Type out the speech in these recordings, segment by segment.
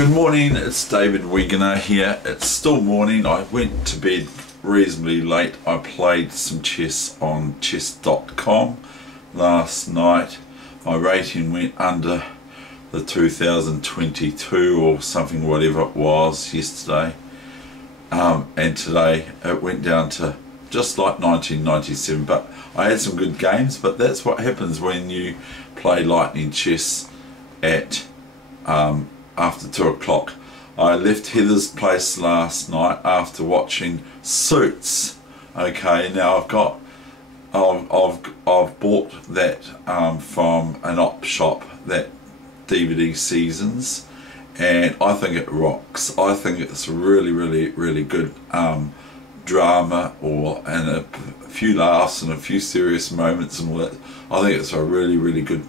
Good morning, it's David Weegenaar here. It's still morning. I went to bed reasonably late. I played some chess on chess.com last night. My rating went under the 2022 or something, whatever it was, yesterday. And today it went down to just like 1997, but I had some good games. But that's what happens when you play Lightning chess at after 2 o'clock. I left Heather's place last night after watching Suits. Okay, now I've bought that from an op shop, that DVD Seasons, and I think it rocks. I think it's really good drama, and a few laughs and a few serious moments and all that. I think it's a really good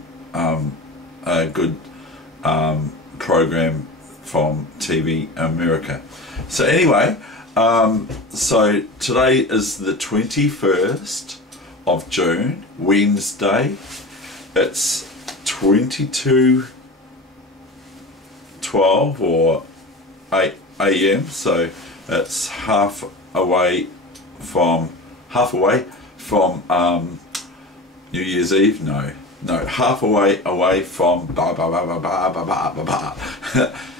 program from TV America. So anyway, so today is the 21st of June, Wednesday. It's 22:12 or 8 AM, so it's half away from New Year's Eve. No, half away from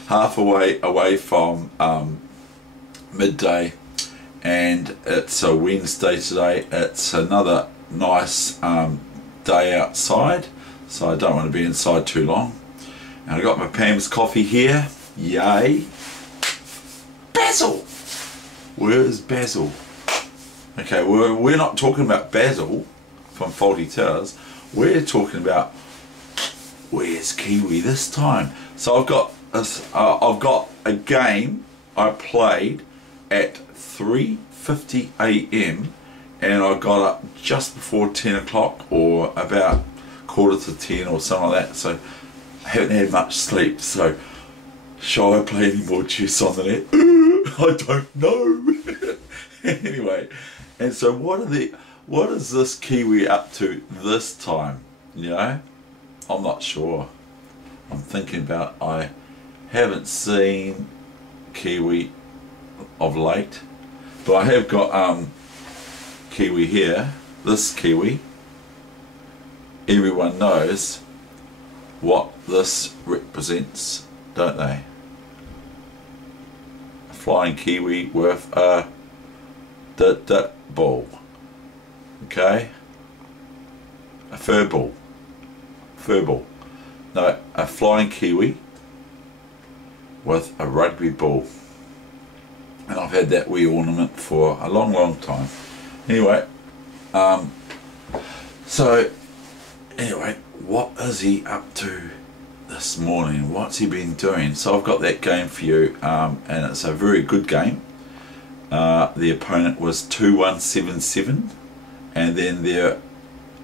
half away from midday, and it's a Wednesday today. It's another nice day outside, so I don't want to be inside too long. And I got my Pams coffee here. Yay! Basil! Where is Basil? Okay, we're not talking about Basil from Fawlty Towers. We're talking about where's KIWI this time. So I've got a game I played at 3:50 AM, and I got up just before 10 o'clock or about 9:45 or something like that. So I haven't had much sleep. So shall I play any more chess on the net? I don't know. Anyway, and so what is this KIWI up to this time? You know, I'm not sure. I'm thinking about, I haven't seen KIWI of late, but I have got KIWI here. This KIWI, everyone knows what this represents, don't they? A flying KIWI with a ball. Okay, a fur ball. No, a flying KIWI with a rugby ball, and I've had that wee ornament for a long time. Anyway, so anyway, what is he up to this morning? What's he been doing? So I've got that game for you, and it's a very good game. The opponent was 2177, and then their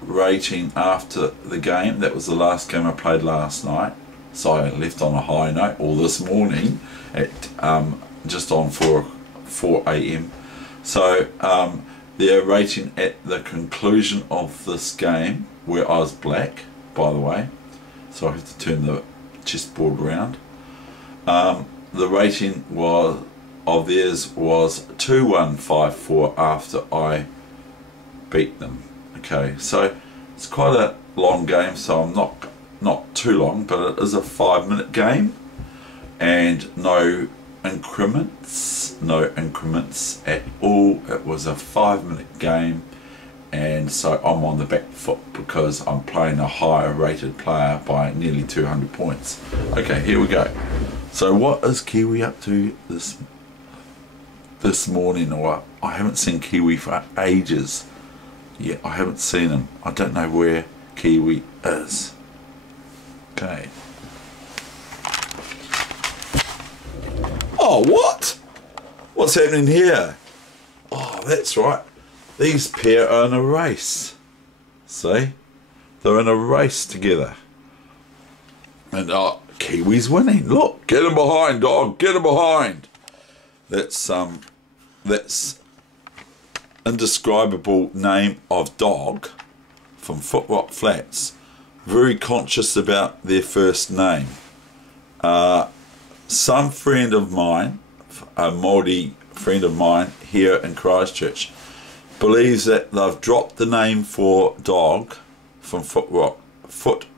rating after the game, that was the last game I played last night, so I left on a high note, or this morning at just on 4 AM. So their rating at the conclusion of this game, where I was black, by the way, so I have to turn the chessboard around, the rating of theirs was 2154 after I beat them. Okay, so it's quite a long game, so I'm not too long, but it is a 5-minute game, and no increments at all. It was a 5-minute game, and so I'm on the back foot because I'm playing a higher rated player by nearly 200 points. Okay, here we go. So what is KIWI up to this morning? Or I haven't seen KIWI for ages. Yeah, I haven't seen him. I don't know where KIWI is. Okay. Oh, what? What's happening here? Oh, that's right. These pair are in a race. See? They're in a race together. And KIWI's winning. Look, get him behind, dog. Get him behind. That's indescribable name of dog from Footrock Flats. Very conscious about their first name. some friend of mine, a Māori friend of mine here in Christchurch, believes that they've dropped the name for dog from Foot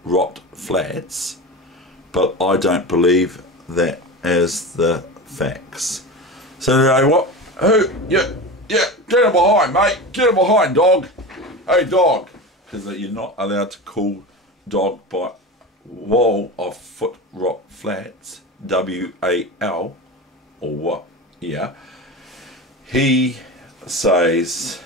Rot Flats, but I don't believe that as the facts. So anyway, what? Who? Yeah, get him behind, mate. Get him behind, dog. Hey, dog. Because you're not allowed to call dog by Wall of Foot Rot Flats, W-A-L, or what? Yeah. He says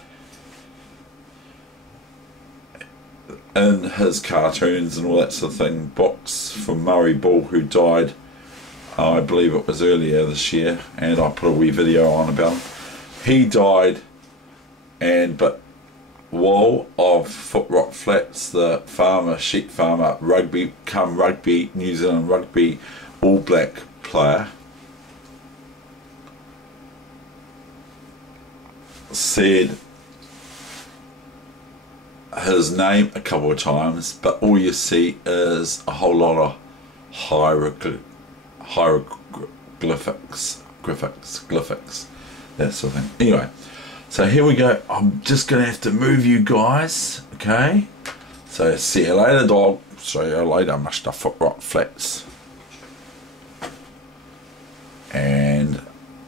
in his cartoons and all that sort of thing, books from Murray Bull, who died, I believe it was earlier this year, and I put a wee video on about him. He died, but Wall of Foot Rot Flats, the farmer, sheep farmer, New Zealand rugby All Black player, said his name a couple of times, but all you see is a whole lot of hieroglyphics, that sort of thing. Anyway, so here we go. I'm just gonna have to move you guys, okay? So see you later, dog. See you later, Mr. Foot Rot Flats. And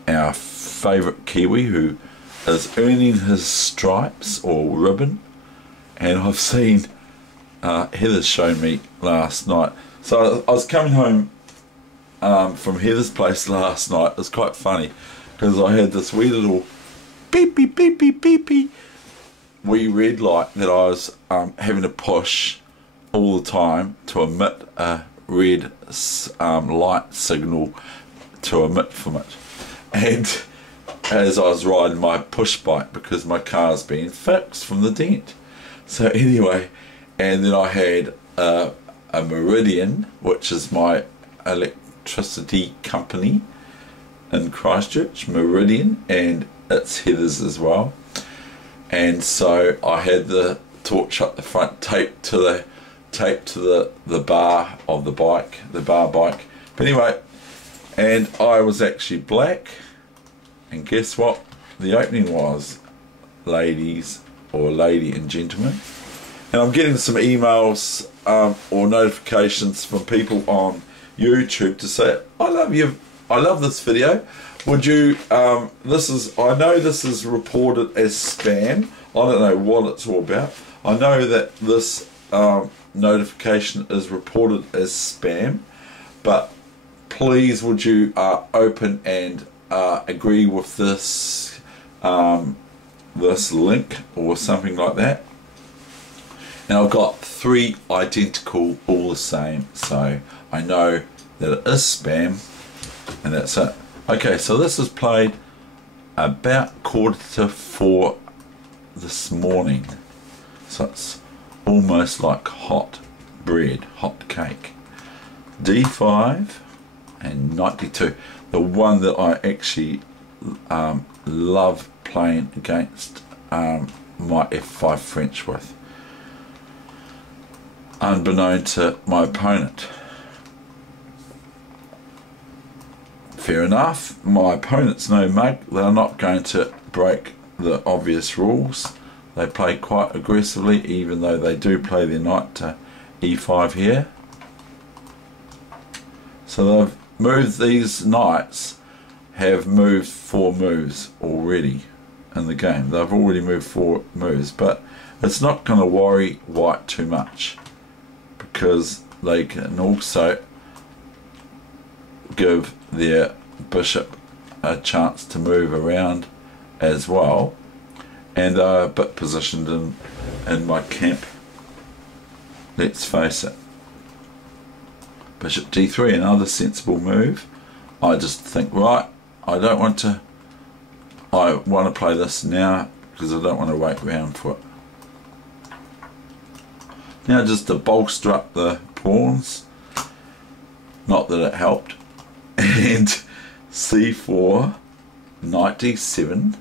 our favourite Kiwi, who is earning his stripes or ribbon. And I've seen Heather's shown me last night. So I was coming home from Heather's place last night. It was quite funny because I had this wee little beep beep beep beep beep beep wee red light that I was having to push all the time to emit a red light signal to emit from it. And as I was riding my push bike, because my car's been fixed from the dent. So anyway, and then I had a Meridian, which is my electricity company in Christchurch, Meridian, and it's Heather's as well. And so I had the torch up the front, taped to the bar of the bike, the bar bike. But anyway, and I was actually black, and guess what the opening was, ladies, or lady and gentlemen. And I'm getting some emails or notifications from people on YouTube to say, I love you, I love this video, would you I know this is reported as spam. I don't know what it's all about. I know that this notification is reported as spam, but please would you open and agree with this this link or something like that. And I've got 3 identical, all the same, so I know that it is spam, and that's it. Okay, so this was played about 4:45 this morning, so it's almost like hot bread, hot cake. D5 and 92, the one that I actually love playing against my F5 French with, unbeknown to my opponent. Fair enough, my opponent's no mug, they're not going to break the obvious rules. They play quite aggressively, even though they do play their knight to E5 here. So they've moved, these knights have moved 4 moves already in the game. They've already moved 4 moves, but it's not going to worry white too much, because they can also give their bishop a chance to move around as well, and are a bit positioned in my camp. Let's face it. Bishop D3, another sensible move. I just think, right, I want to play this now because I don't want to wait around for it. Now just to bolster up the pawns, not that it helped, and C4, knight D7,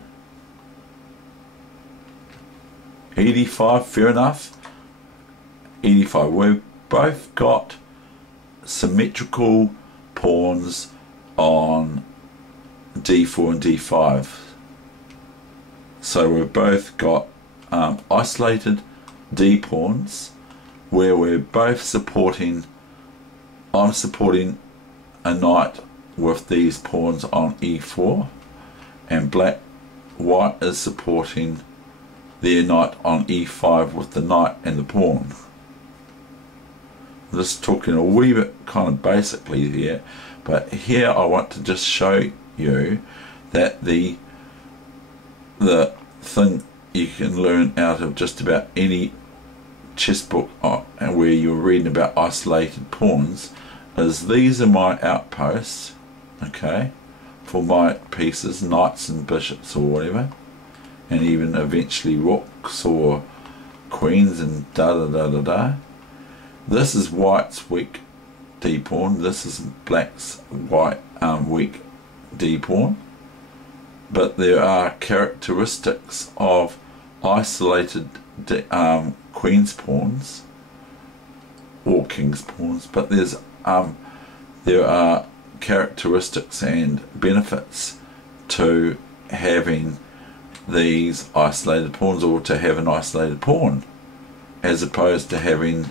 E5, fair enough, E5, we've both got symmetrical pawns on d4 and d5. So we've both got isolated d pawns where we're both supporting. I'm supporting a knight with these pawns on e4, and white is supporting their knight on e5 with the knight and the pawn. Just talking a wee bit kind of basically here, but here I want to just show you that the thing you can learn out of just about any chess book where you're reading about isolated pawns is these are my outposts, okay, for my pieces, knights and bishops or whatever, and even eventually rooks or queens and da da da da da. This is white's weak d pawn, this is black's weak d pawn, but there are characteristics of isolated queen's pawns or king's pawns, but there are characteristics and benefits to having these isolated pawns, or to have an isolated pawn, as opposed to having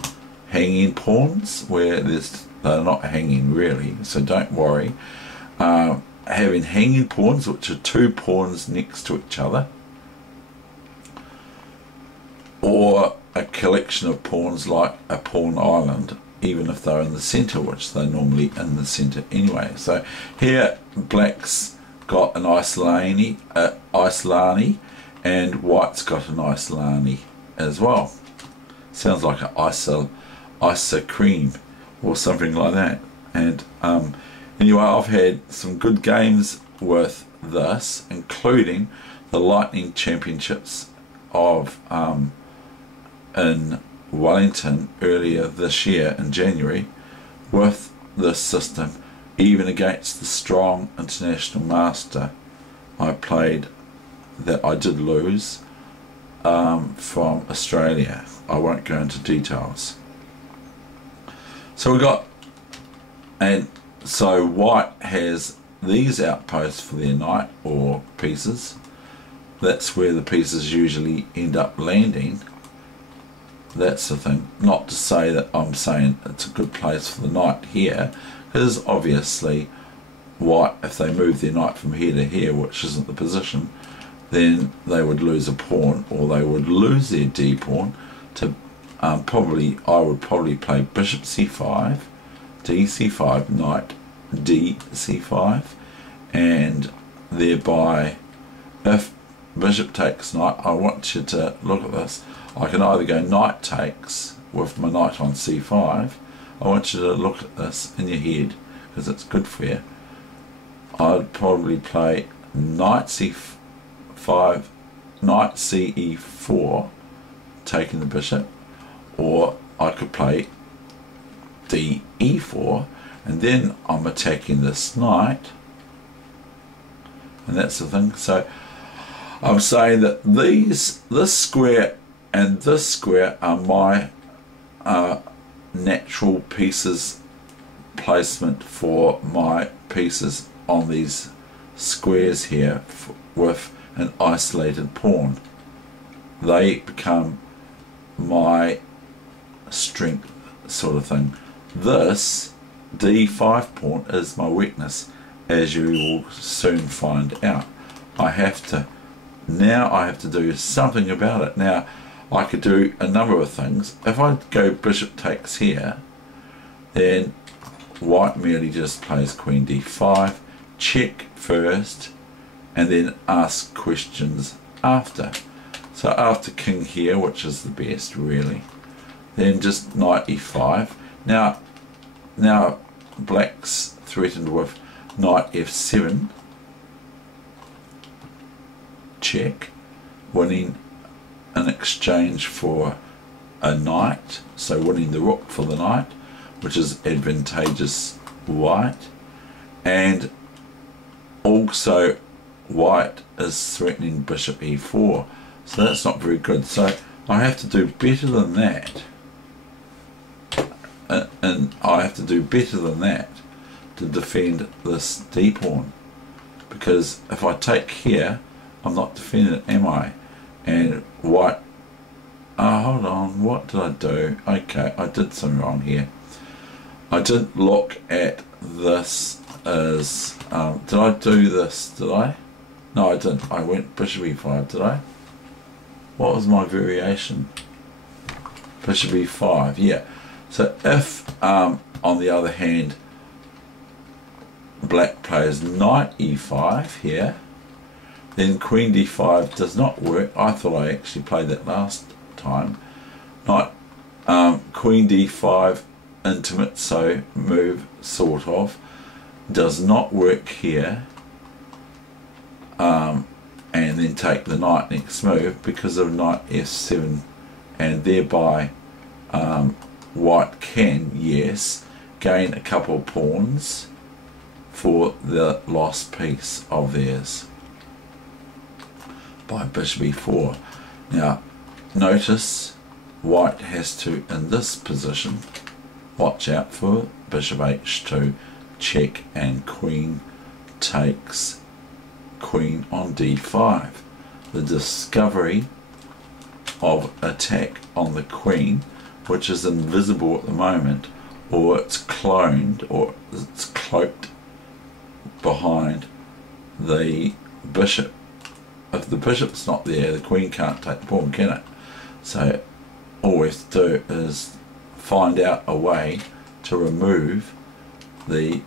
hanging pawns where they're not hanging really, so don't worry. Having hanging pawns, which are two pawns next to each other, or a collection of pawns like a pawn island, even if they're in the centre, which they're normally in the centre anyway. So here black's got an Islani, and white's got an Islani as well. Sounds like an ice cream or something like that. And anyway, I've had some good games with this, including the Lightning Championships of in Wellington earlier this year in January with this system, even against the strong international master I played, that I did lose, from Australia. I won't go into details. So we got, and so white has these outposts for their knight or pieces. That's where the pieces usually end up landing. That's the thing. Not to say that I'm saying it's a good place for the knight here, because obviously white, if they move their knight from here to here, which isn't the position, then they would lose a pawn, or they would lose their d pawn to I would probably play bishop c5, d c5, knight d c5, and thereby if bishop takes knight, I want you to look at this. I can either go knight takes with my knight on c5. I want you to look at this in your head, because it's good for you. I'd probably play knight c5, knight ce4, taking the bishop, or I could play d e4, and then I'm attacking this knight, and that's the thing. So I'm saying that this square and this square are my natural pieces placement for my pieces on these squares here with an isolated pawn. They become my strength sort of thing. This d5 pawn is my weakness, as you will soon find out. I have to do something about it. Now I could do a number of things. If I go bishop takes here, then white merely just plays queen d5, check first, and then ask questions after. So after king here, which is the best really, then just knight e5. Now black's threatened with knight f7, check, winning in exchange for a knight, so winning the rook for the knight, which is advantageous white. And also white is threatening bishop e4, so that's not very good. So I have to do better than that, and I have to do better than that to defend this d pawn, because if I take here, I'm not defending it, am I? And white, hold on, what did I do? Okay, I did something wrong here. I didn't look at this as, did I do this, did I? No, I didn't. I went bishop e5, did I? What was my variation? Bishop e5, yeah. So if, on the other hand, black plays knight e5 here, then queen d5 does not work. I thought I actually played that last time. Knight, queen d5, intimate, so move, sort of, does not work here. And then take the knight next move because of knight f7, and thereby white can, yes, gain a couple of pawns for the lost piece of theirs by bishop e4. Now notice white has to, in this position, watch out for bishop h2, check, and queen takes queen on d5. The discovery of attack on the queen, which is invisible at the moment, or it's cloned, or it's cloaked behind the bishop. If the bishop's not there, the queen can't take the pawn, can it? So all we have to do is find out a way to remove the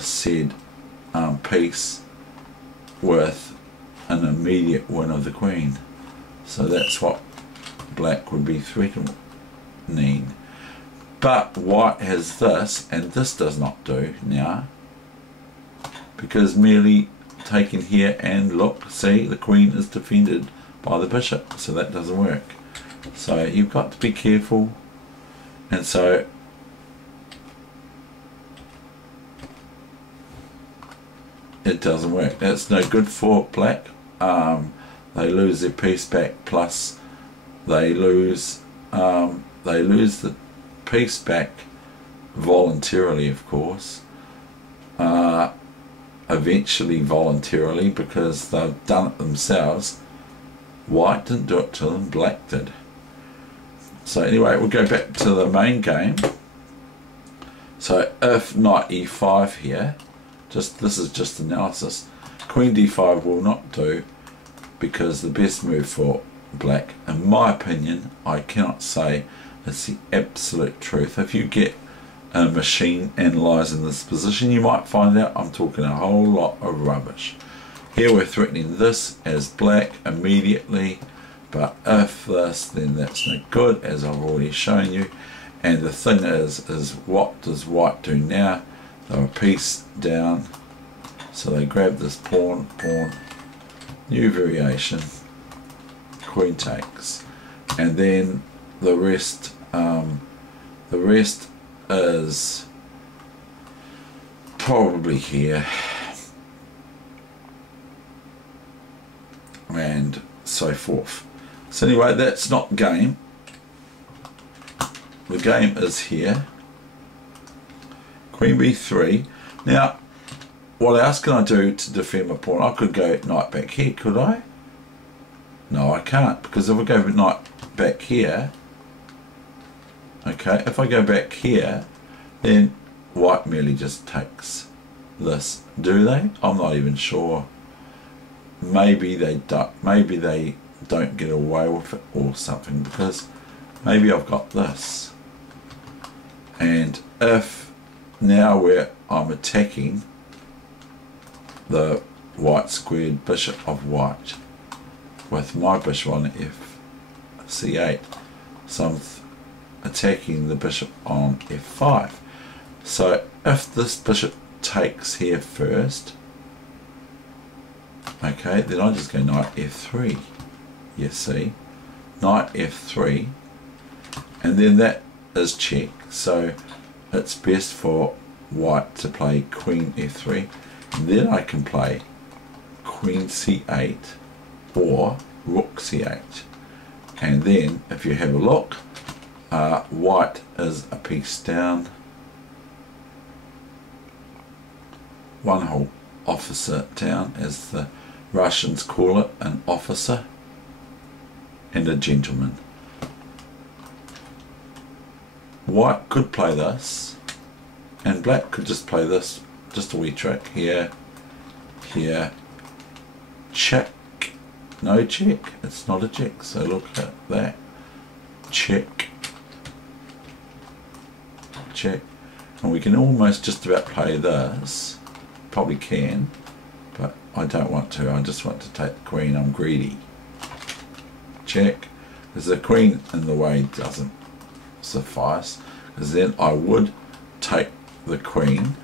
said piece with an immediate win of the queen. So that's what black would be threatening. But white has this, and this does not do now, because merely taking here, and look, see, the queen is defended by the bishop, so that doesn't work. So you've got to be careful, and so it doesn't work. That's no good for black. They lose their piece back, plus they lose the piece back voluntarily, of course, eventually voluntarily, because they've done it themselves. White didn't do it to them, black did. So anyway, we'll go back to the main game. So if knight e5 here, this is just analysis, queen d5 will not do, because the best move for black, in my opinion, I cannot say it's the absolute truth. If you get a machine analysing this position, you might find out I'm talking a whole lot of rubbish. Here we're threatening this as black immediately, but if this, then that's no good, as I've already shown you. And the thing is what does white do now? They're a piece down, so they grab this pawn, new variation, queen takes, and then the rest is probably here, and so forth. So anyway, that's not game. The game is here. Queen b3. Now, what else can I do to defend my pawn? I could go knight back here, could I? No, I can't, because if I go knight back here, okay, if I go back here, then white merely just takes this. Do they? I'm not even sure. Maybe they don't get away with it or something, because maybe I've got this. And if now where I'm attacking the white squared bishop of white with my bishop on c8, so I'm attacking the bishop on f5. So if this bishop takes here first, okay, then I just go knight f3. You see, knight f3, and then that is check. So it's best for white to play queen f3, and then I can play queen c8 or rook c8. And then if you have a look, white is a piece down, one whole officer down, as the Russians call it, an officer and a gentleman. White could play this, and black could just play this, just a wee trick here, here, check, no check, it's not a check, so look at that, check, check, and we can almost just about play this, probably can, but I don't want to, I just want to take the queen, I'm greedy, check, because the queen in the way doesn't suffice, because then I would take the queen,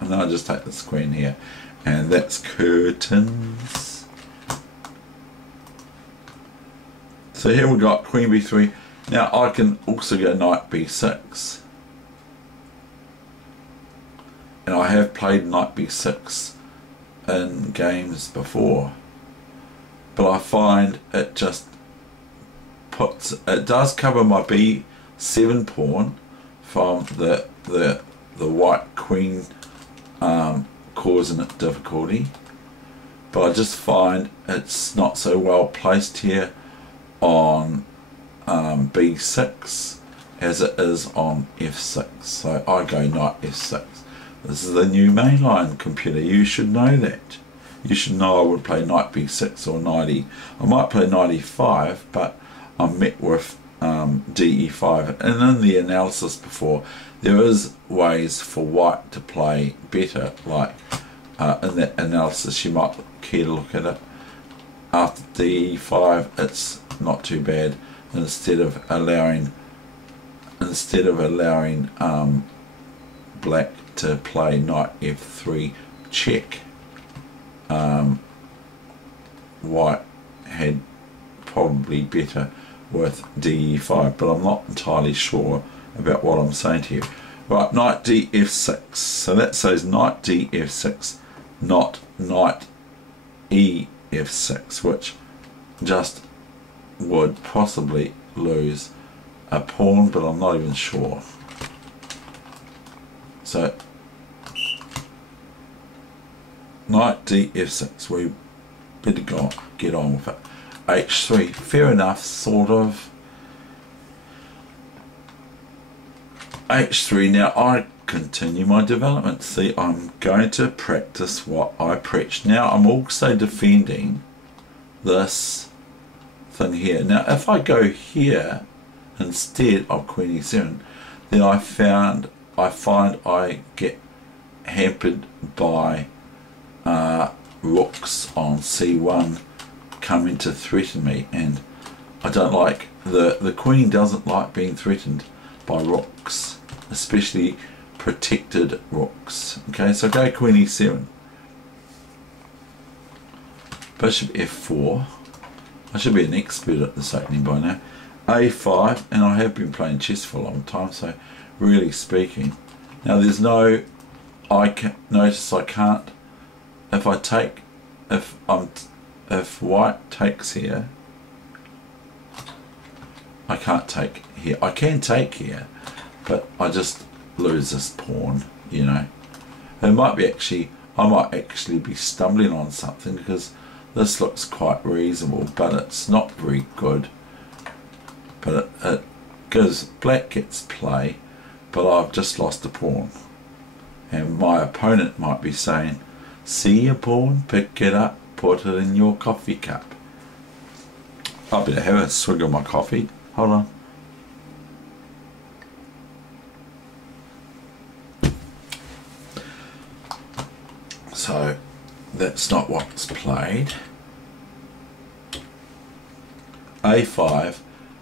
and then I just take this queen here, and that's curtains. So here we got queen b3. Now I can also go knight b6, and I have played knight b6 in games before, but I find it just puts, it does cover my b7 pawn from the white queen causing it difficulty, but I just find it's not so well placed here on b6 as it is on f6, so I go knight f6. This is the new mainline computer, you should know that. You should know I would play knight b6 or knight e. I might play knight e5, but I'm met with de5, and in the analysis before there is ways for white to play better, like in that analysis you might care to look at it. After de5 it's not too bad, instead of allowing black to play knight f3 check, white had probably better with de5, but I'm not entirely sure about what I'm saying to you. Right, knight df6, so that says knight df6, not knight ef6, which just would possibly lose a pawn, but I'm not even sure. So knight df6, we better get on with it. h3, fair enough, sort of. h3, now I continue my development. See, I'm going to practice what I preach. Now I'm also defending this thing here. Now if I go here instead of queen e7, then I find I get hampered by rooks on c1 coming to threaten me, and I don't like, the queen doesn't like being threatened by rooks, especially protected rooks. Okay, so go queen e7, bishop f4. I should be an expert at this opening by now. a5, and I have been playing chess for a long time, so really speaking, now there's no, notice I can't, if I take, if white takes here, I can't take here. I can take here, but I just lose this pawn, you know. It might be actually, I might actually be stumbling on something, because this looks quite reasonable, but it's not very good. But it gives, black gets play, but I've just lost a pawn. And my opponent might be saying, see your pawn, pick it up, put it in your coffee cup. I better have a swig of my coffee. Hold on. So that's not what's played. a5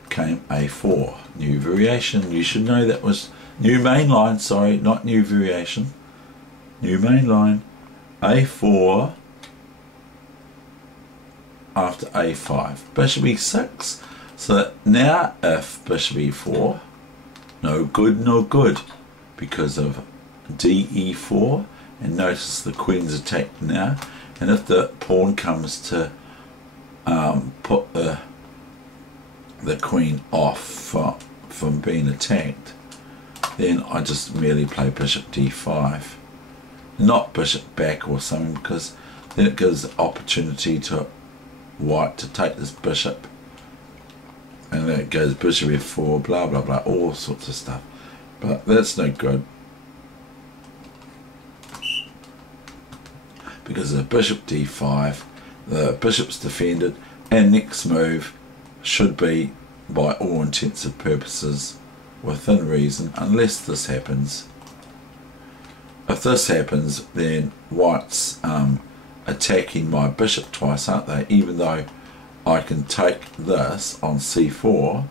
came a4, new variation. You should know that was new main line, sorry, not new variation. New main line, a4 after a5, bishop e6. So now if bishop e4, no good, because of de4, and notice the queen's attacked now, and if the pawn comes to put the queen off from being attacked, then I just merely play bishop d5. not bishop back or something, because then it gives opportunity to white to take this bishop, and then it goes bishop f4, blah blah blah, all sorts of stuff. But that's no good, because the bishop d5, the bishop's defended, and next move should be, by all intents and purposes, within reason, unless this happens. If this happens, then white's attacking my bishop twice, aren't they? Even though I can take this on c4,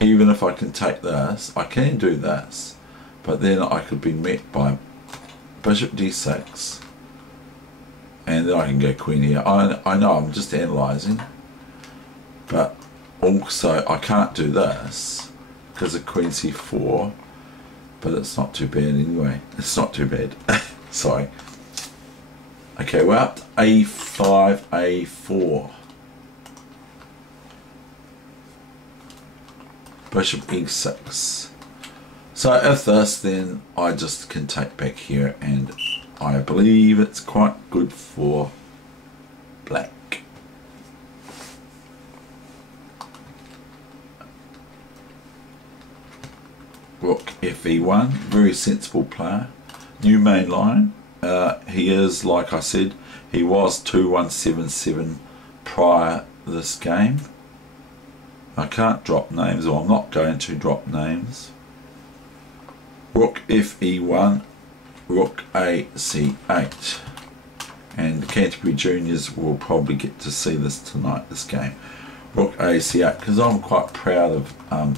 even if I can take this, I can do this, but then I could be met by bishop d6, and then I can go queen here. I know I'm just analysing, but also I can't do this because of queen c4, but it's not too bad anyway. It's not too bad. Sorry. Okay, we're up to a5, a4. Bishop e6. So if this, then I just can take back here, and I believe it's quite good for black. Rook fe1, very sensible player. New main line. He is, like I said, he was 2177 prior this game. I can't drop names, or I'm not going to drop names. Rook fe1, rook ac8, and the Canterbury Juniors will probably get to see this tonight, this game. Rook ac8, because I'm quite proud of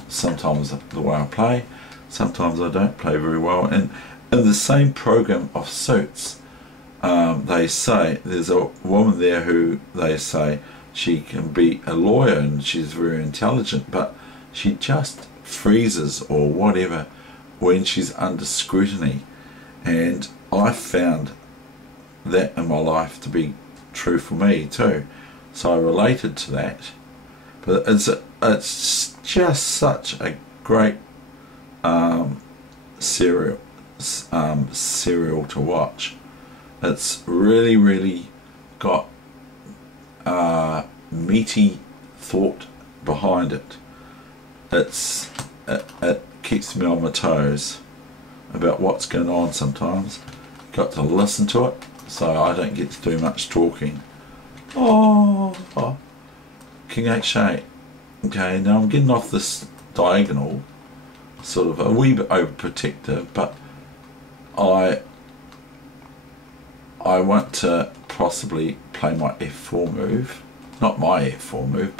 sometimes the way I play, sometimes I don't play very well. And in the same program of suits, they say there's a woman there who they say she can be a lawyer and she's very intelligent, but she just freezes or whatever when she's under scrutiny. And I found that in my life to be true for me too, so I related to that. But it's just such a great serial to watch. It's really got meaty thought behind it. It keeps me on my toes about what's going on sometimes. Got to listen to it, so I don't get to do much talking. Oh, King h8. Okay, now I'm getting off this diagonal, sort of a wee bit overprotective, but I want to possibly play my f4 move, not my f4 move,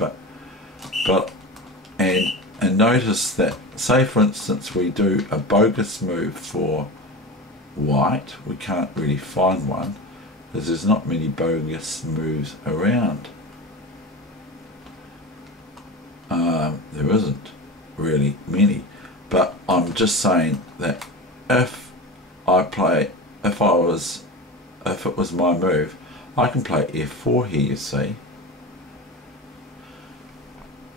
and notice that, say for instance we do a bogus move for white, we can't really find one because there's not many bogus moves around. There isn't really many, but I'm just saying that if it was my move, I can play f4 here, you see,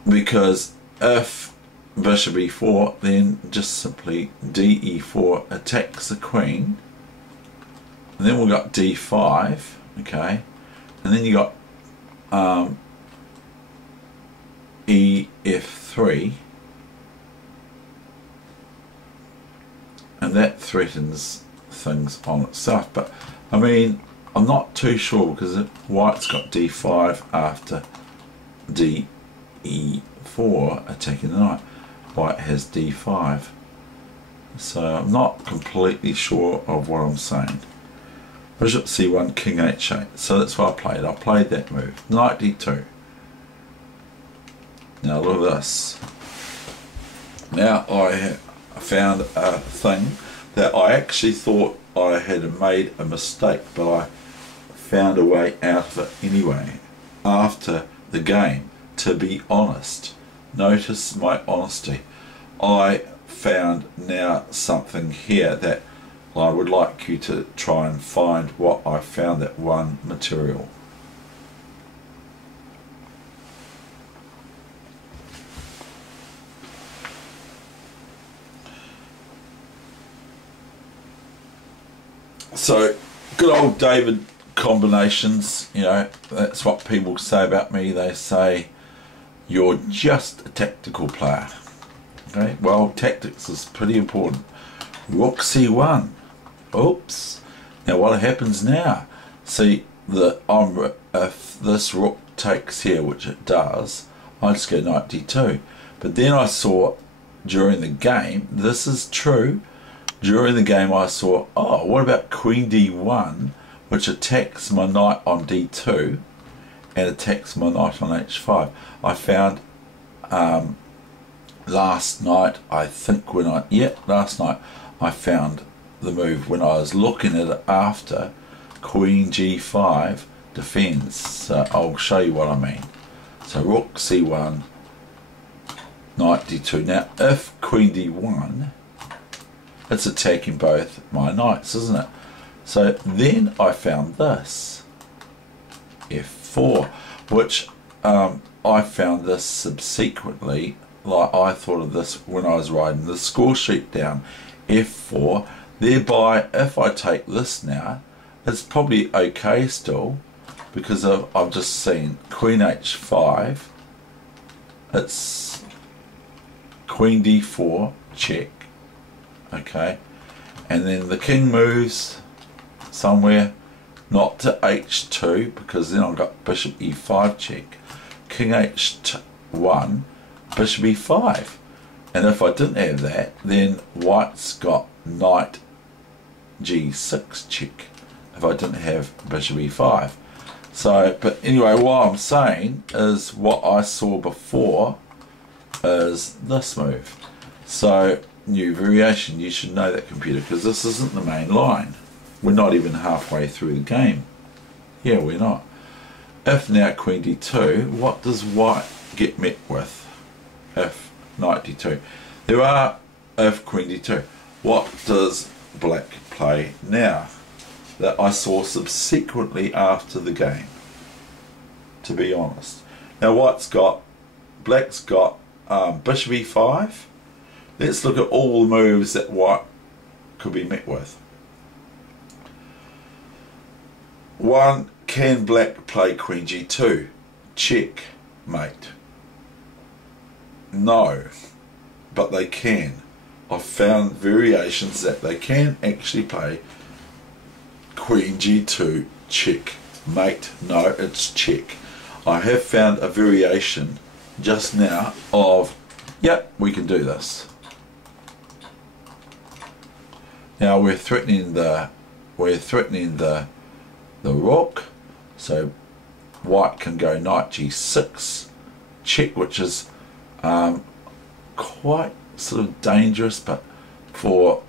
because if bishop e4, then just simply de4 attacks the queen, and then we've got d5, okay, and then you got ef3, and that threatens things on itself. But I mean, I'm not too sure, because white's got d5 after de4 attacking the knight. White has d5, so I'm not completely sure of what I'm saying. Bishop c1, king h8, so that's what I played that move, knight d2. Now look at this. Now I found a thing that I actually thought I had made a mistake, but I found a way out of it anyway after the game, to be honest. Notice my honesty. I found now something here that I would like you to try and find what I found, that one material. So good old David combinations, you know, that's what people say about me. They say you're just a tactical player. Okay, well, tactics is pretty important. Rook c1. Oops. Now what happens now? See, if this rook takes here, which it does, I just go knight d2. But then I saw during the game, this is true, during the game I saw, oh, what about queen d1, which attacks my knight on d2 and attacks my knight on h5. I found last night, last night I found the move when I was looking at it after queen g5 defends. So I'll show you what I mean. So rook c1, knight d2. Now if queen d1, it's attacking both my knights, isn't it? So then I found this f4, which I found this subsequently. Like I thought of this when I was writing the score sheet down, f4. Thereby, if I take this now, it's probably okay still, because I've just seen queen h5. It's queen d4 check. Okay, and then the king moves somewhere, not to h2, because then I've got bishop e5 check, king h1, bishop e5, and if I didn't have that, then white's got knight g6 check if I didn't have bishop e5. So, but anyway, what I'm saying is what I saw before is this move. So new variation, you should know that, computer, because this isn't the main line. We're not even halfway through the game. Yeah, we're not. If now queen d2, what does white get met with? If knight d2. There are if queen d2. What does black play now? That I saw subsequently after the game, to be honest. Now black's got bishop e5. Let's look at all the moves that white could be met with. 1. Can black play queen g2? Check, mate. No, but they can. I've found variations that they can actually play queen g2 check, mate. No, it's check. I have found a variation just now of, yep, we can do this. Now we're threatening the rook, so white can go knight g6 check, which is quite sort of dangerous but for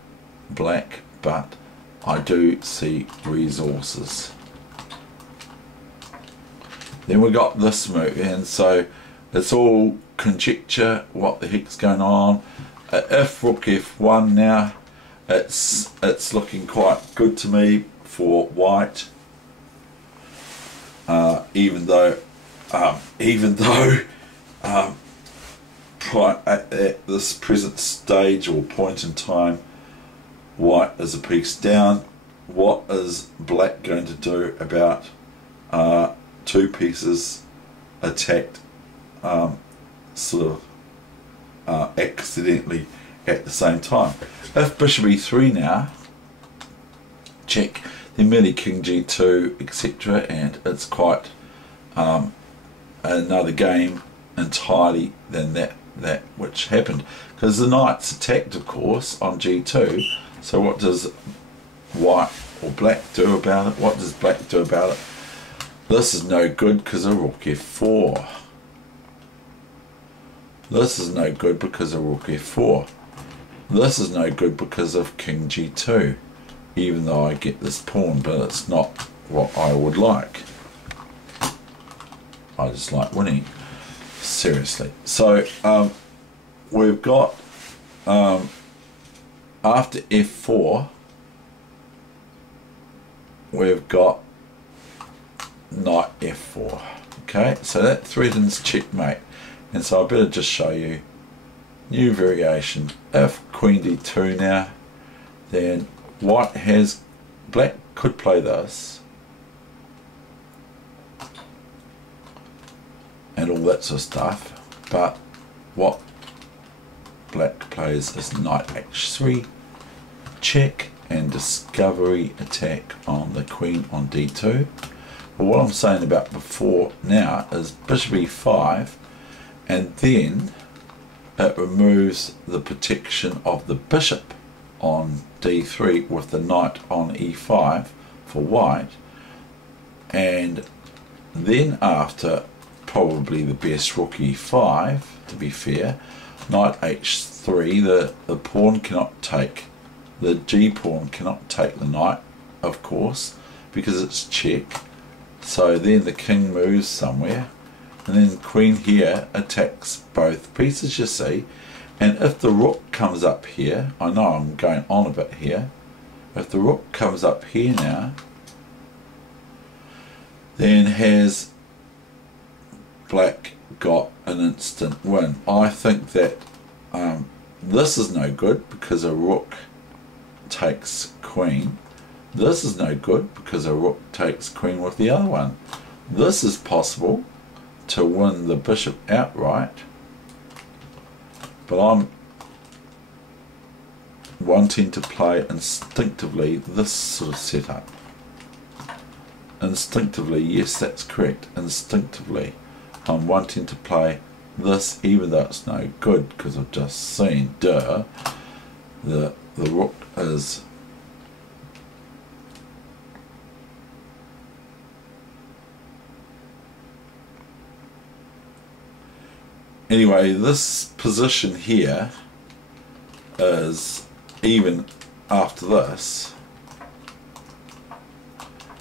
black, but I do see resources. Then we got this move, and so it's all conjecture what the heck's going on. If rook f1 now, it's looking quite good to me for white, even though at this present stage or point in time, white is a piece down. What is black going to do about two pieces attacked accidentally at the same time? If bishop e3 now, check, then merely king g2, etc., and it's quite another game entirely than that which happened, because the knight's attacked, of course, on g2. So what does white or black do about it? What does black do about it? This is no good because of rook f4. This is no good because of rook f4. This is no good because of king g2, even though I get this pawn, but it's not what I would like. I just like winning, seriously. So we've got after f4 we've got knight f4. Okay, so that threatens checkmate, and so I better just show you new variation. If queen d2 now, then white has black could play this and all that sort of stuff, but what black plays is knight h3, check, and discovery attack on the queen on d2. But what I'm saying about before now is bishop e5, and then it removes the protection of the bishop on d3 with the knight on e5 for white, and then after probably the best rook e5, to be fair, knight h3, the pawn cannot take, the g pawn cannot take the knight, of course, because it's check. So then the king moves somewhere, and then the queen here attacks both pieces, you see. And if the rook comes up here, I know I'm going on a bit here, if the rook comes up here now, then has black got an instant win. I think that this is no good because a rook takes queen. This is no good because a rook takes queen with the other one. This is possible to win the bishop outright, but I'm wanting to play instinctively this sort of setup. Instinctively, yes, that's correct. Instinctively, I'm wanting to play this, even though it's no good, because I've just seen, duh, the rook is anyway. This position here is, even after this,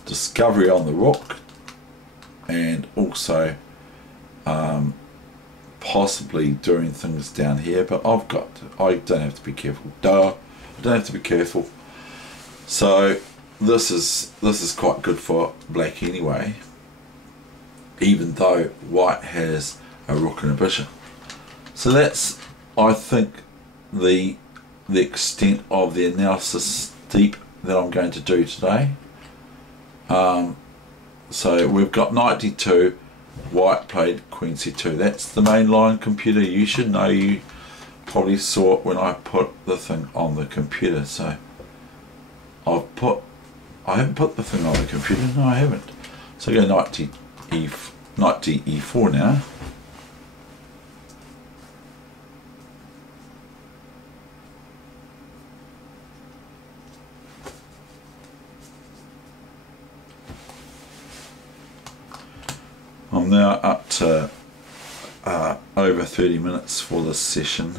discovery on the rook, and also possibly doing things down here, but I don't have to be careful. Duh, I don't have to be careful. So this is quite good for black anyway, even though white has a rook and a bishop. So that's, I think, the extent of the analysis deep that I'm going to do today. So we've got knight d2, white played queen c2. That's the mainline computer. You should know, you probably saw it when I put the thing on the computer. So I haven't put the thing on the computer. No, I haven't. So go knight to e4 now. I'm now up to over 30 minutes for this session.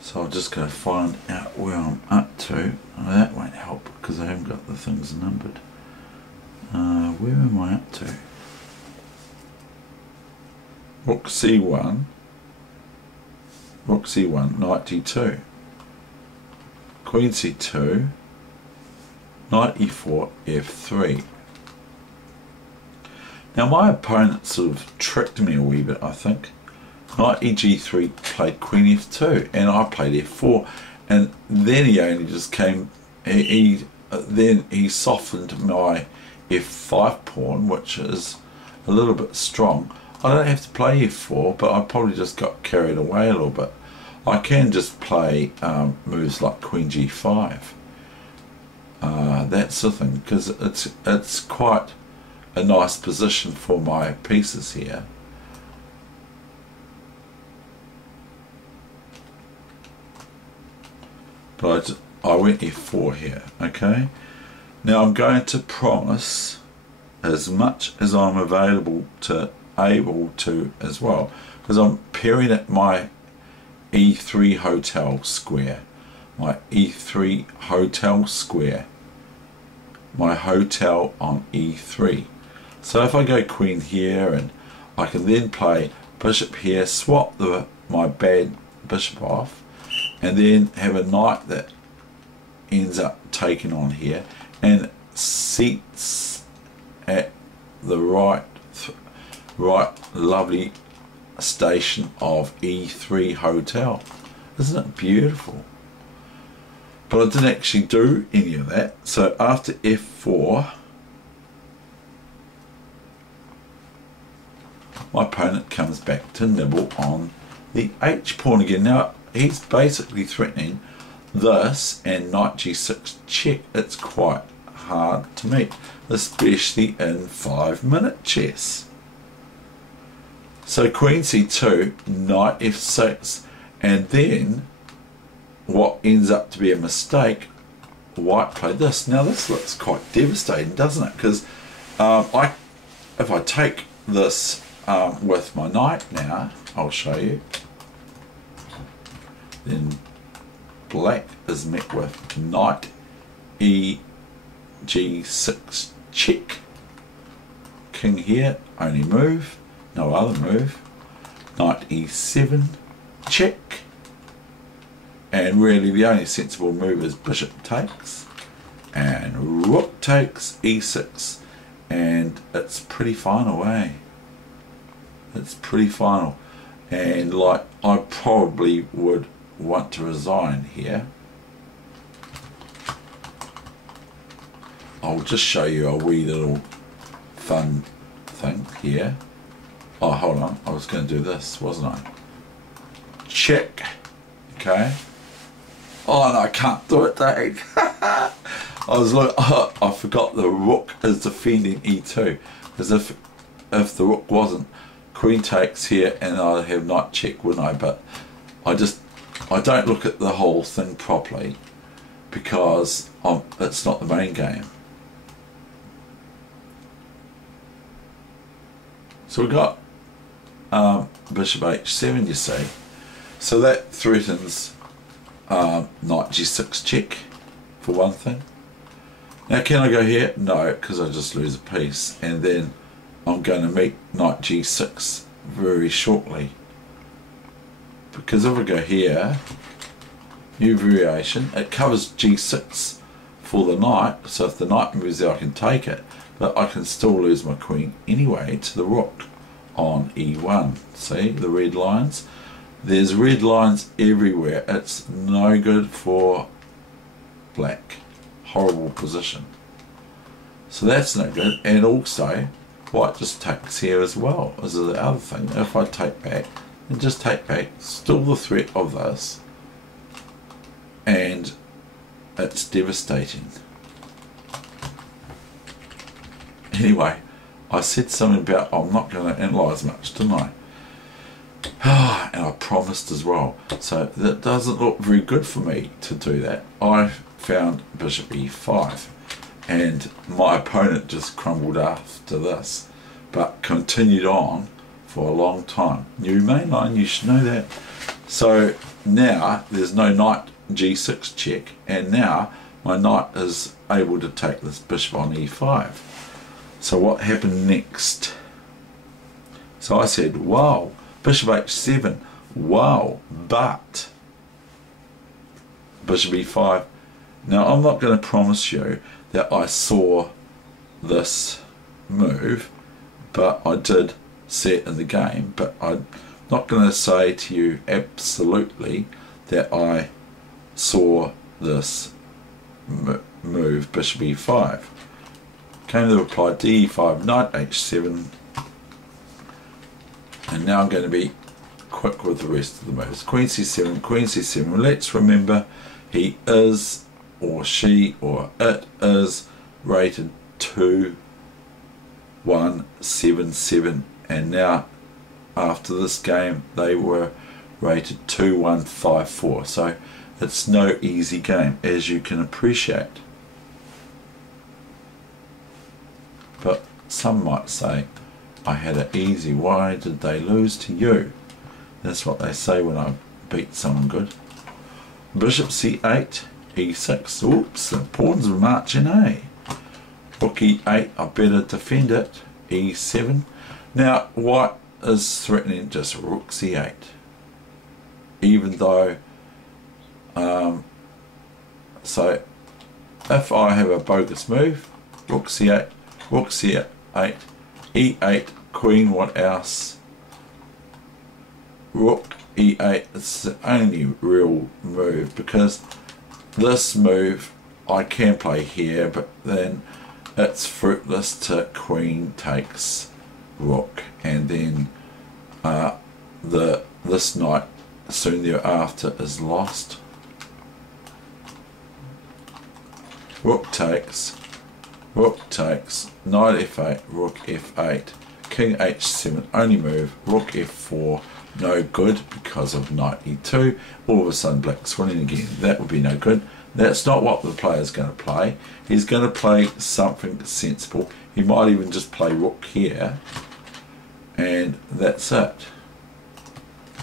So I'm just going to find out where I'm up to. Oh, that won't help because I haven't got the things numbered. Where am I up to? Rook c1, knight d2, queen c2, knight e4, f3. Now my opponent sort of tricked me a wee bit, I think. Knight eg3 played queen f2, and I played f4, and then he only just came, then he softened my f5 pawn, which is a little bit strong. I don't have to play f4, but I probably just got carried away a little bit. I can just play moves like queen g5. That sort of thing, because it's quite a nice position for my pieces here. But I went f4 here, okay? Now I'm going to promise as much as I'm able to as well, because I'm pairing at my e3 hotel square, my e3 hotel square, my hotel on e3. So if I go queen here, and I can then play bishop here, swap my bad bishop off, and then have a knight that ends up taking on here and seats at the right lovely station of e3 hotel. Isn't it beautiful? But I didn't actually do any of that. So after f4, my opponent comes back to nibble on the h pawn again. Now he's basically threatening this and knight g6 check. It's quite hard to meet, especially in 5-minute chess. So queen c2, knight f6, and then what ends up to be a mistake, white played this. Now this looks quite devastating, doesn't it? Because if I take this with my knight now, I'll show you, then black is met with knight e g6 check, king here, only move, no other move, knight e7 check, and really the only sensible move is bishop takes, and rook takes e6, and it's pretty final, eh? It's pretty final, and like I probably would want to resign here. I'll just show you a wee little fun thing here. Oh, hold on, I was going to do this, wasn't I? Check. Okay. Oh no, I can't do it, Dave. I was like, oh, I forgot the rook is defending e2, because if the rook wasn't, queen takes here and I'd have knight check, wouldn't I? But I don't look at the whole thing properly because it's not the main game. So we've got bishop h7, you see. So that threatens knight g6 check, for one thing. Now can I go here? No, because I just lose a piece. And then I'm going to meet knight g6 very shortly. Because if I go here, new variation, it covers g6 for the knight, so if the knight moves there I can take it, but I can still lose my queen anyway to the rook on e1. See the red lines? There's red lines everywhere. It's no good for black. Horrible position. So that's no good. And also white just takes here as well, as the other thing. If I take back and just take back, still the threat of this, and it's devastating. Anyway, I said something about I'm not going to analyse much, didn't I? And I promised as well. So that doesn't look very good for me to do that. I found bishop e5, and my opponent just crumbled after this, but continued on for a long time. New main line, you should know that. So now there's no knight g6 check, and now my knight is able to take this bishop on e5. So what happened next? So I said, wow, bishop h7, wow, but bishop e5. Now I'm not going to promise you that I saw this move, but I did see it in the game. But I'm not going to say to you absolutely that I saw this move, bishop e5. Came to the reply, d5, knight h7, and now I'm going to be quick with the rest of the moves. Queen c7, queen c7. Well, let's remember he is, or she, or it is rated 2177, and now after this game they were rated 2154. So it's no easy game, as you can appreciate. But some might say, I had it easy, why did they lose to you? That's what they say when I beat someone good. Bishop c8, e6, oops, the pawns are marching, eh? Rook e8, I better defend it, e7. Now white is threatening just rook c8, even though, so if I have a bogus move, rook c8, rook c8, e8, queen, what else? Rook e8, it's the only real move, because this move I can play here, but then it's fruitless to queen takes rook, and then this knight soon thereafter is lost. Rook takes, knight f8, rook f8, king h7, only move, rook f4, no good because of knight e2. All of a sudden black's winning again. That would be no good. That's not what the player's going to play. He's going to play something sensible. He might even just play rook here, and that's it.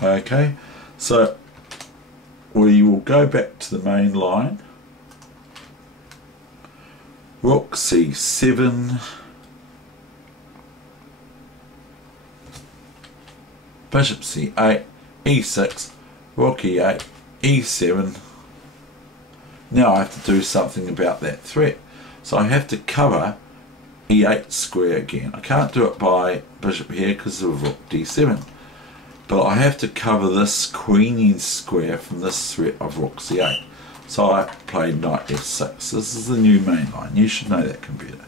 Okay, so we will go back to the main line. Rook c7, bishop c8, e6, rook e8, e7. Now I have to do something about that threat. So I have to cover e8 square again. I can't do it by bishop here because of rook d7. But I have to cover this queen square from this threat of rook c8. So I played knight f6. This is the new main line. You should know that, computer.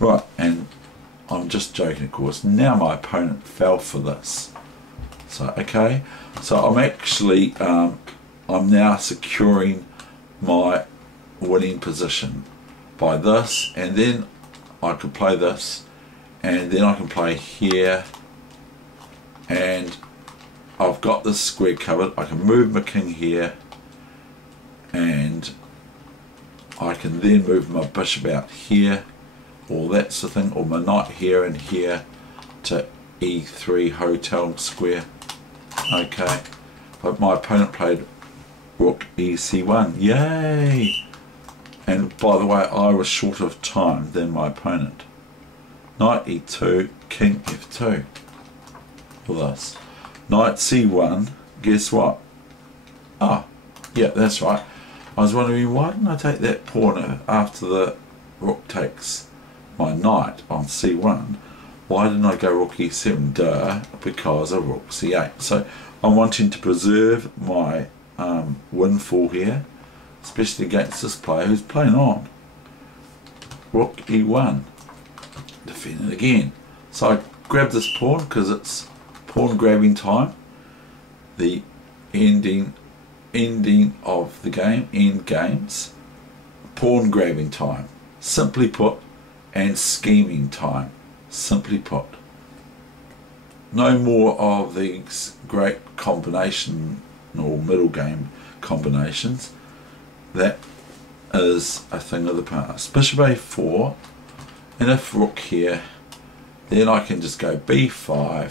Right, and I'm just joking, of course. Now my opponent fell for this. So, okay. So I'm actually, I'm now securing my winning position by this. And then I could play this. And then I can play here. And I've got this square covered. I can move my king here. And I can then move my bishop out here, or that's the thing, or my knight here and here to e3 hotel square. Okay, but my opponent played rook ec1. Yay! And by the way, I was short of time than my opponent. Knight e2, king f2 for this. Knight c1, guess what? Ah, yeah, that's right. I was wondering, why didn't I take that pawn after the rook takes my knight on c1? Why didn't I go rook e7? Duh, because of rook c8. So I'm wanting to preserve my windfall here, especially against this player who's playing on rook e1. Defend it again. So I grab this pawn because it's pawn grabbing time. The ending of the game, end games, pawn grabbing time, simply put, and scheming time, simply put. No more of these great combination or middle game combinations. That is a thing of the past. Bishop a4, and if rook here, then I can just go b5,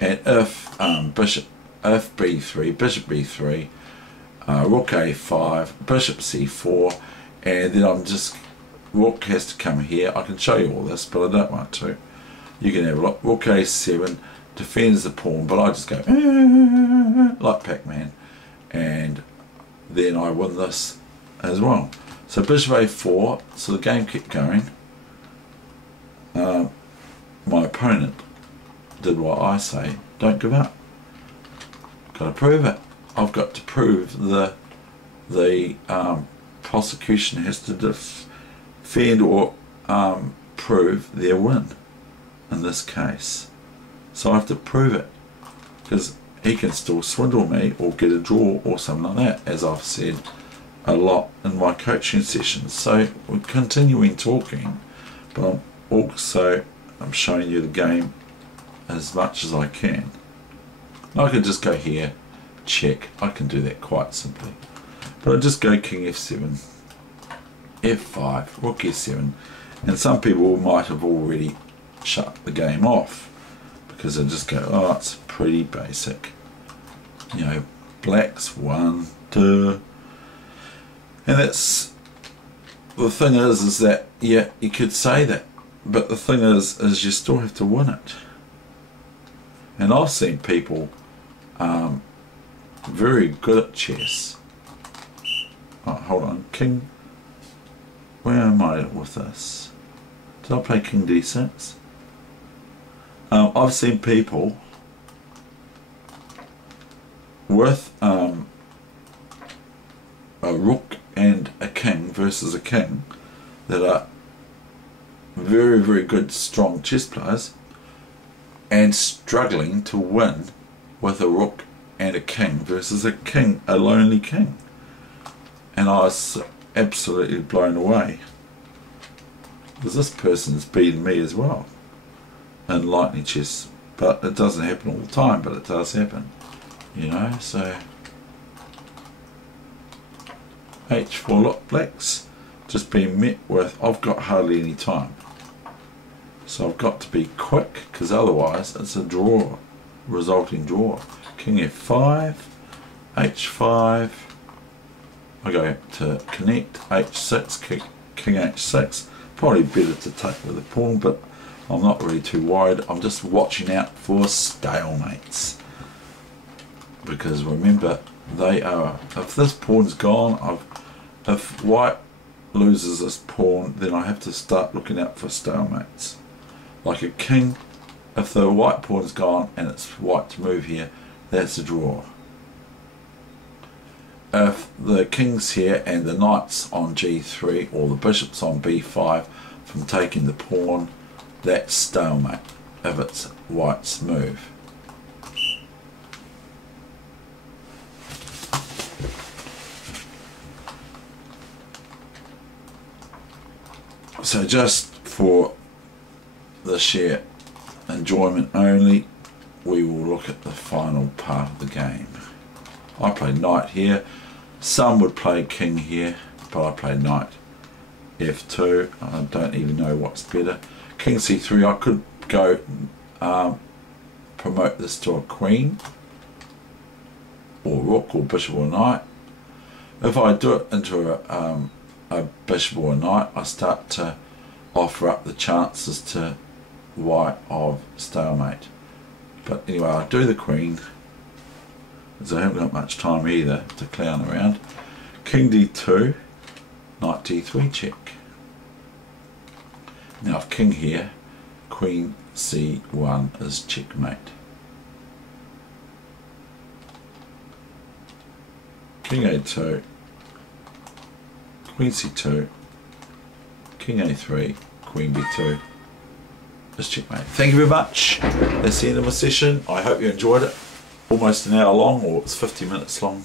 and if bishop b3, bishop b3, rook a5, bishop c4, and then I'm just, rook has to come here. I can show you all this, but I don't want to. You can have a look. Rook a7 defends the pawn, but I just go like Pac-Man, and then I win this as well. So bishop a4, so the game kept going. My opponent did what I say, don't give up. Got to prove it. I've got to prove the prosecution has to defend or prove their win in this case. So I have to prove it, because he can still swindle me or get a draw or something like that, as I've said a lot in my coaching sessions. So we're continuing talking, but I'm showing you the game as much as I can. I can just go here, check. I can do that quite simply. But I just go king f7, f5, rook f7, and some people might have already shut the game off because they just go, oh, it's pretty basic. You know, black's won, duh. And that's, the thing is that, yeah, you could say that, but the thing is you still have to win it. And I've seen people very good at chess. Oh, hold on, king, where am I with this? Did I play king d6? I've seen people with rook and a king versus a king that are very, very good, strong chess players, and struggling to win with a rook and a king versus a king, a lonely king. And I was absolutely blown away, because this person's beaten me as well in lightning chess. But it doesn't happen all the time, but it does happen, you know. So H4 look, blacks just been met with, I've got hardly any time, so I've got to be quick, because otherwise it's a draw, resulting draw. King F5, H5, I go to connect, H6, King H6, probably better to take with a pawn, but I'm not really too worried. I'm just watching out for stalemates, because remember, they are, if this pawn's gone, if white loses this pawn, then I have to start looking out for stalemates. Like a king, if the white pawn's gone and it's white to move here, that's a draw. If the king's here and the knight's on G3 or the bishop's on B5 from taking the pawn, that's stalemate if it's white's move. So just for the sheer enjoyment only, we will look at the final part of the game. I play knight here. Some would play king here, but I play knight F2. I don't even know what's better. King C3, I could go promote this to a queen, or rook, or bishop, or knight. If I do it into a bishop or a knight, I start to offer up the chances to white of stalemate. But anyway, I do the queen, because I haven't got much time either to clown around. King D2, knight D3, check. Now if king here, queen C1 is checkmate. King A2, queen C2, king A3, queen B2 is checkmate. Thank you very much. That's the end of my session. I hope you enjoyed it. Almost an hour long, or it's 50 minutes long.